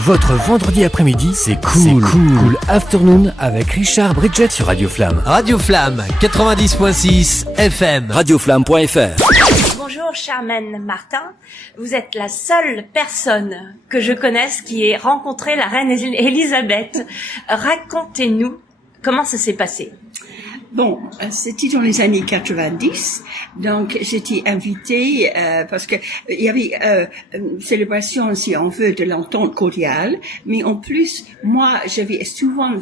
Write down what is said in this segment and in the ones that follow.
Votre vendredi après-midi, c'est cool. Cool Afternoon avec Richard Bridget sur Radio Flamme. Radio Flamme 90.6 FM. Radioflamme.fr. Bonjour Charmaine Martin, vous êtes la seule personne que je connaisse qui ait rencontré la reine Elisabeth. Racontez-nous comment ça s'est passé. Bon, c'était dans les années 90, donc j'étais invitée parce que il y avait une célébration, si on veut, de l'entente cordiale, mais en plus, moi, j'avais souvent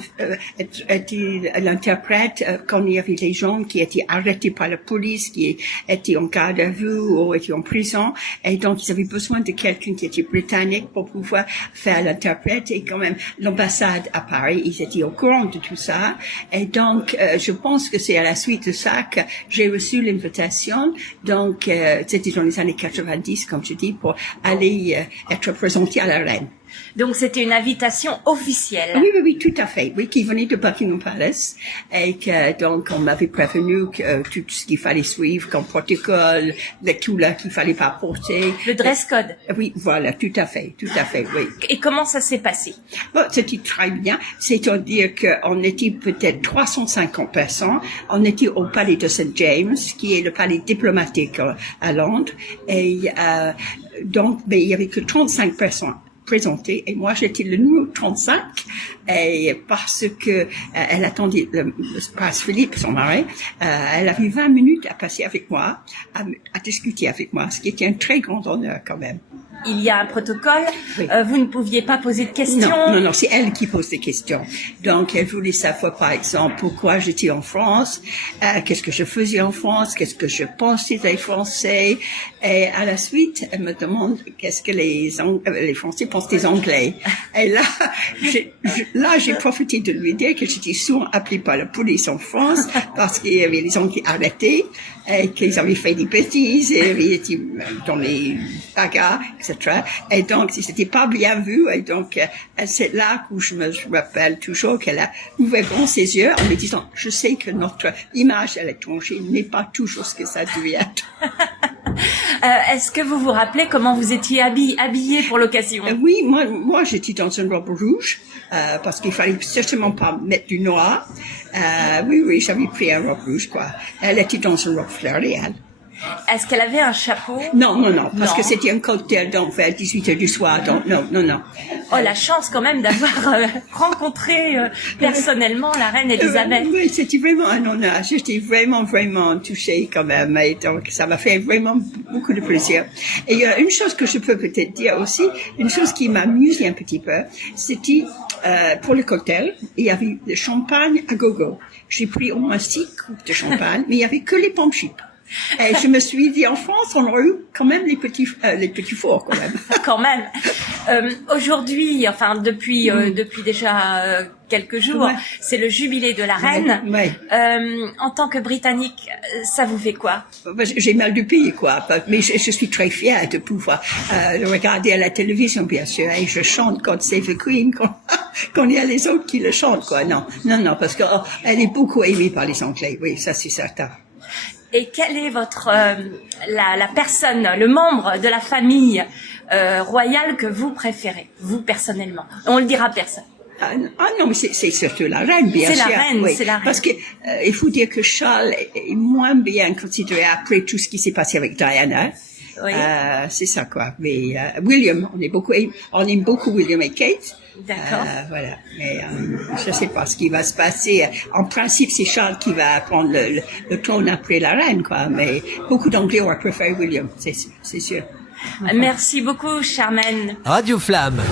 été l'interprète quand il y avait des gens qui étaient arrêtés par la police, qui étaient en garde à vue ou étaient en prison, et donc ils avaient besoin de quelqu'un qui était britannique pour pouvoir faire l'interprète, et quand même l'ambassade à Paris, ils étaient au courant de tout ça, et donc je pense que c'est à la suite de ça que j'ai reçu l'invitation. Donc, c'était dans les années 90, comme je dis, pour aller être présentée à la reine. Donc c'était une invitation officielle. Oui, tout à fait. Oui, qui venait de Buckingham Palace, et que donc on m'avait prévenu que tout ce qu'il fallait suivre comme protocole, tout là qu'il fallait pas porter. Le dress code. Oui, voilà, tout à fait, oui. Et comment ça s'est passé? Bon, c'était très bien. C'est-à-dire qu'on était peut-être 350 personnes. On était au palais de St. James, qui est le palais diplomatique à Londres, et donc, mais il y avait que 35 personnes présentée, et moi j'étais le numéro 35, et parce que elle attendait le prince Philippe, son mari, elle avait 20 minutes à passer avec moi, à discuter avec moi, ce qui était un très grand honneur quand même. Il y a un protocole, oui. Vous ne pouviez pas poser de questions? Non, c'est elle qui pose des questions. Donc, elle voulait savoir, par exemple, pourquoi j'étais en France, qu'est-ce que je faisais en France, qu'est-ce que je pensais des Français, et à la suite, elle me demande qu'est-ce que les Français pensent des Anglais. Et là, j'ai profité de lui dire que j'étais souvent appelée par la police en France, parce qu'il y avait les Anglais arrêtés, et qu'ils avaient fait des bêtises, et ils étaient dans les bagarres, etc. Et donc, c'était pas bien vu, et donc, c'est là que je me rappelle toujours qu'elle a ouvert grand ses yeux en me disant, je sais que notre image à l'étranger n'est pas toujours ce que ça devait être. Est-ce que vous vous rappelez comment vous étiez habillée pour l'occasion? Oui, moi j'étais dans une robe rouge, parce qu'il fallait certainement pas mettre du noir. Oui, j'avais pris une robe rouge, quoi. Elle était dans une robe fleurie, elle. Est-ce qu'elle avait un chapeau? Non, parce que c'était un cocktail, donc vers 18h du soir, donc non. Oh, la chance quand même d'avoir rencontré personnellement la reine Elisabeth. Oui, c'était vraiment un honneur. J'étais vraiment touchée quand même, et donc ça m'a fait vraiment beaucoup de plaisir. Et il y a une chose que je peux peut-être dire aussi, une chose qui m'amuse un petit peu, c'était pour le cocktail, il y avait le champagne à gogo. J'ai pris au moins 6 coupes de champagne, mais il y avait que les pommes chips. Et je me suis dit, en France, on aurait eu quand même les petits fours, quand même. Quand même. Aujourd'hui, enfin, depuis déjà quelques jours, ouais. C'est le jubilé de la reine. Ouais. En tant que Britannique, ça vous fait quoi? J'ai mal du pays, quoi. Mais je suis très fière de pouvoir le regarder à la télévision, bien sûr. Et je chante God Save the Queen quand il y a les autres qui le chantent, quoi. Non, parce que elle est beaucoup aimée par les Anglais. Oui, ça c'est certain. Et quelle est votre la personne, le membre de la famille royale que vous préférez, vous personnellement? On le dira à personne. Non, mais c'est surtout la reine, bien sûr. C'est la reine, oui. C'est la reine. Parce que il faut dire que Charles est moins bien considéré après tout ce qui s'est passé avec Diana. Oui. C'est ça, quoi. Mais William, on aime beaucoup William et Kate. D'accord. Voilà. Mais je sais pas ce qui va se passer. En principe, c'est Charles qui va prendre le trône après la reine, quoi. Mais beaucoup d'Anglais auraient préféré William, c'est sûr. Merci beaucoup, Charmaine. Radio Flamme